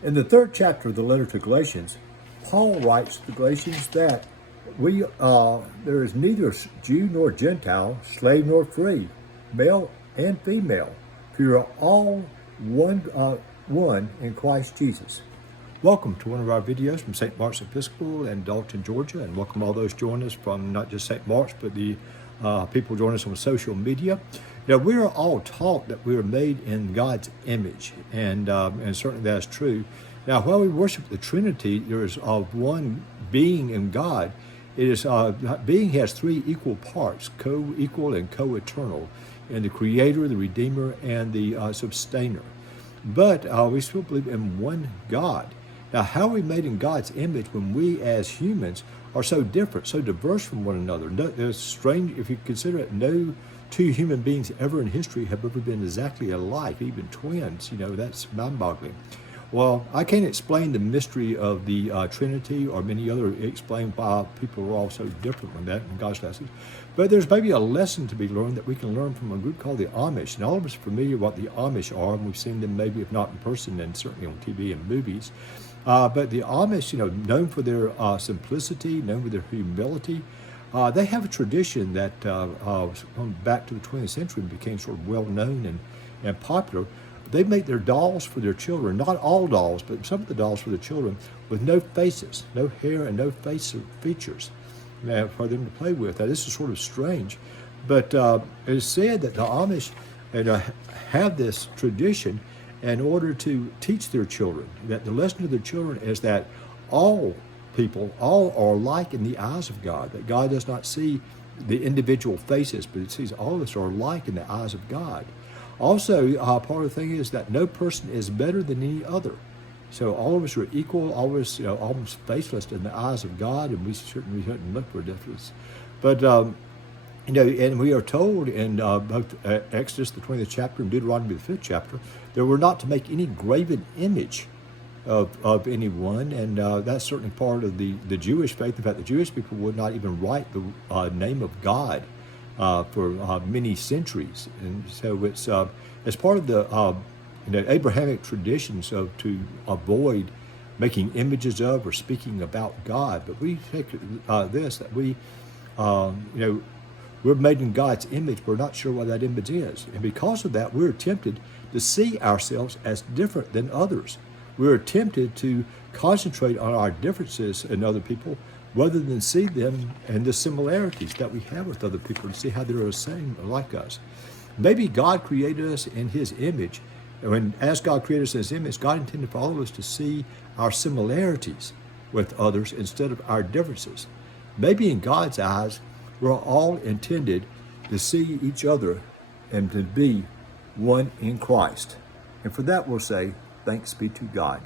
In the third chapter of the letter to Galatians, Paul writes to the Galatians that there is neither Jew nor Gentile, slave nor free, male and female, for you are all one in Christ Jesus. Welcome to one of our videos from St. Mark's Episcopal in Dalton, Georgia, and welcome all those joining us from not just St. Mark's, but the people joining us on social media. We are all taught that we are made in God's image, and certainly that's true. Now, while we worship the Trinity, there is one being in God. It is being has three equal parts: co-equal and co-eternal, in the Creator, the Redeemer, and the Sustainer. But we still believe in one God. Now, how are we made in God's image when we as humans are so different, so diverse from one another? It's strange if you consider it. No two human beings ever in history have ever been exactly alike, even twins. That's mind-boggling. Well, I can't explain the mystery of the Trinity or many other explain why people are all so different from that in God's lessons. But there's maybe a lesson to be learned that we can learn from a group called the Amish. And all of us are familiar with what the Amish are, and we've seen them maybe, if not in person, then certainly on TV and movies. But the Amish, known for their simplicity, known for their humility, they have a tradition that going back to the 20th century became sort of well-known and popular. They make their dolls for their children, not all dolls, but some of the dolls for their children, with no faces, no hair, and no face features for them to play with. Now, this is sort of strange, but it is said that the Amish have this tradition in order to teach their children, that the lesson to their children is that all people, all are alike in the eyes of God, that God does not see the individual faces, but it sees all of us are alike in the eyes of God. Also, part of the thing is that no person is better than any other. So all of us are equal, all of us almost faceless in the eyes of God, and we shouldn't look for a difference. But, and we are told in both Exodus, the 20th chapter, and Deuteronomy, the 5th chapter, that we're not to make any graven image of anyone, and that's certainly part of the Jewish faith. In fact, the Jewish people would not even write the name of God for many centuries, and so it's part of the Abrahamic traditions to avoid making images of or speaking about God. But we take this that we're made in God's image. We're not sure what that image is, and because of that, we're tempted to see ourselves as different than others. We're tempted to concentrate on our differences in other people rather than see them and the similarities that we have with other people and see how they're the same like us. Maybe God created us in His image, and as God created us in His image, God intended for all of us to see our similarities with others instead of our differences. Maybe in God's eyes, we're all intended to see each other and to be one in Christ. And for that we'll say, thanks be to God.